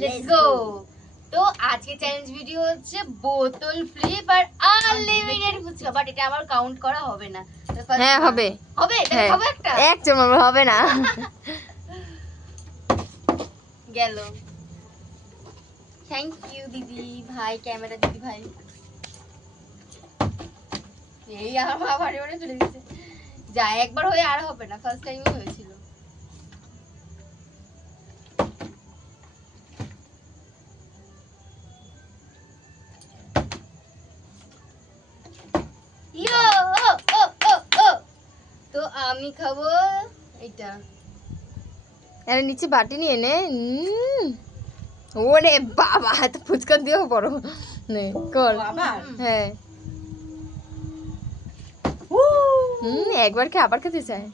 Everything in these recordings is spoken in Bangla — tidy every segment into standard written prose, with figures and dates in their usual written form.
Let's go. তো আজকে চ্যালেঞ্জ ভিডিও হচ্ছে বোতল ফ্লিপ আর আনলিমিটেড ফুচকা, বাট এটা আমার কাউন্ট করা হবে না। হ্যাঁ হবে হবে, তাহলে খাবো একটা। এক চমক হবে না। গেল। থ্যাংক ইউ দিদি ভাই, ক্যামেরা দিদি ভাই। এই আমার বাড়ি বাড়ি চলে গেছে। যা একবার হয়ে আর হবে না, ফার্স্ট টাইমই হয়েছিল। ইয়ো ও ও ও ও। তো আমি খাবো এটা। আরে নিচে বাটি নিয়ে নে। ওরে বাবা, এত ফুচকা দিয়েও বড় নে কর। হ্যাঁ একবার খেয়ে আবার খেতে চায়।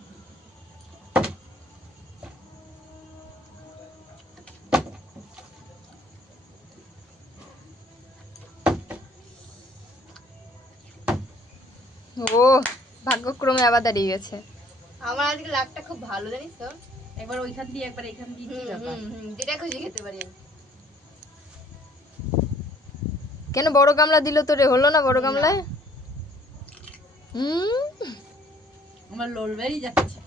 ও ভাগ্যক্রমে আবার দাঁড়িয়ে গেছে। আমার আজকে লাকটা খুব ভালো, জানিস তো। একবার ওইখান দিয়ে একবার এখান দিয়ে কি ব্যাপার? যেটা খুশি খেতে পারি। কেন বড় গামলা দিল তোরে, হলো না বড় গামলায়? আমার লোল বেরিয়ে যাচ্ছে।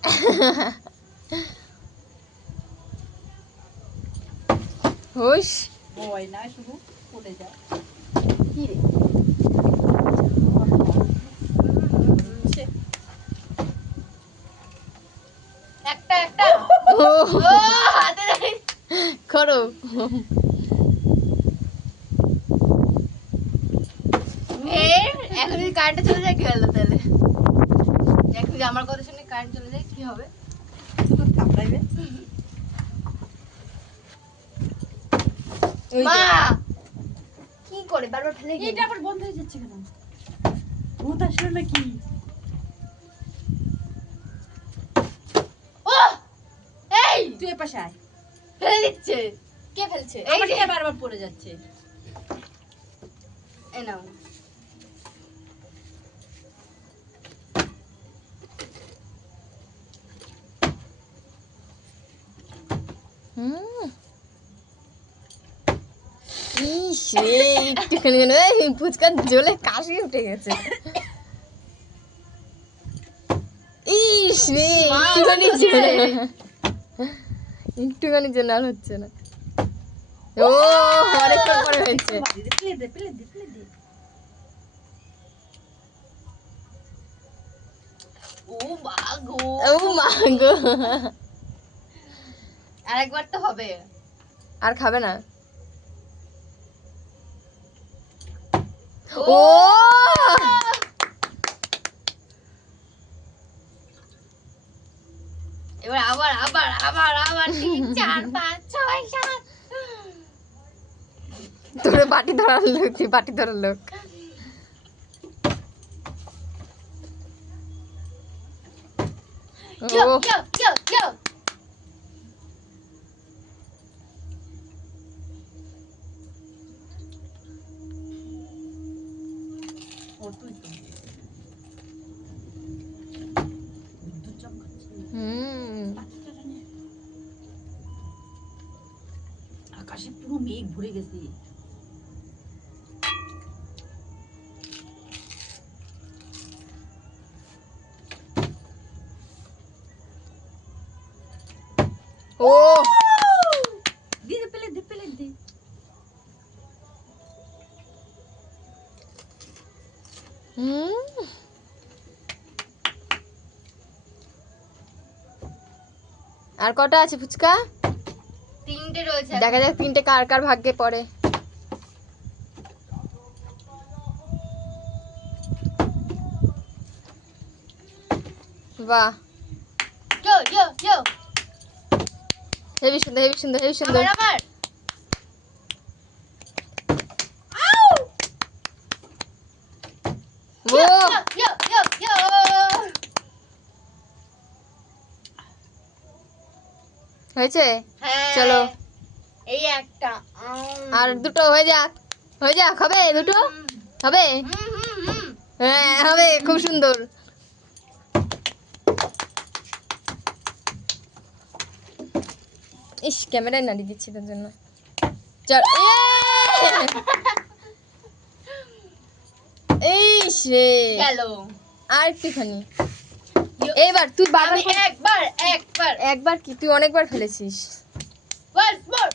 হুশ ওই না শুধু পড়ে যায়। কি রে একটা একটা ও ও হাতে ধরে। করো। এখন যদি কারেন্টটা চলে যায় কি হলো তাহলে? এখন যদি আমার কথা শুনে কারেন্ট চলে যায় কি হবে? থাপড়াইবে। মা কি করে বারবার ফেলে গেল? এটা আবার বন্ধ হয়ে যাচ্ছে কেন? ভূত আসলো নাকি? ও এই তুই এ পাশে আয়। ফেলে দিচ্ছে। কে ফেলছে? এই আমার যে কে বারবার পড়ে যাচ্ছে। এই নাও। ইস রে, একটুখানি যেন এই ফুচকার জ্বলে কাশি উঠে গেছে। ইস রে, একটুখানি জ্বলে একটুখানি জন্য আর হচ্ছে না। ও অনেকক্ষণ পরে হয়েছে। প্লেট দে প্লেট দে প্লেট দে। ও মা গো। ও মা গো, আরেকবার তো হবে। আর খাবে না? ও ও এবার আবার আবার আবার আবার 3 4 5 6 7। তোরে বাটি ধরার লোক, তুই বাটি ধরার লোক। ইয়ো ও ইয়ো ইয়ো ইয়ো। ও তুই তো। বিদ্যুৎ চমকাচ্ছে। বাচ্চাটা নে। আকাশে পুরো মেঘ ভরে গেছে। ও দে দে প্লেট দে প্লেট দে। আর কটা আছে ফুচকা? 3টে রয়েছে। দেখা যাক 3টে কার কার ভাগ্যে পড়ে। বাহ, ইয়ো ইয়ো ইয়ো। হেভি সুন্দর হেভি সুন্দর হেভি সুন্দর। আবার আবার। ও ইয়ো ইয়ো ইয়ো। হয়েছে, হ্যাঁ চলো এই একটা। আর দুটো হয়ে যাক, হয়ে যাক। হবে দুটো হবে? হ্যাঁ হবে, খুব সুন্দর। ইস ক্যামেরায় নাড়িয়ে দিচ্ছি তার জন্য। চল ইস রে গেল। আর একটুখানি এবার তুই বারবার আমি একবার একবার একবার কি তুই অনেকবার ফেলেছিস once more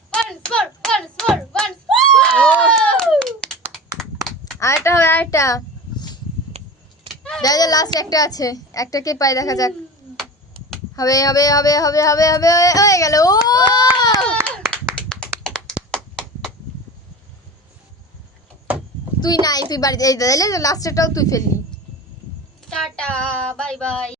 আরেকটা হবে আরেকটা যা যা লাস্ট একটা আছে একটাকে পাই দেখা যাক হবে হবে হবে হবে হবে হবে হয়ে গেল ও তুই নাই তুই বাড়ি এই লাস্টেরটাও তুই ফেললি টাটা বাই বাই।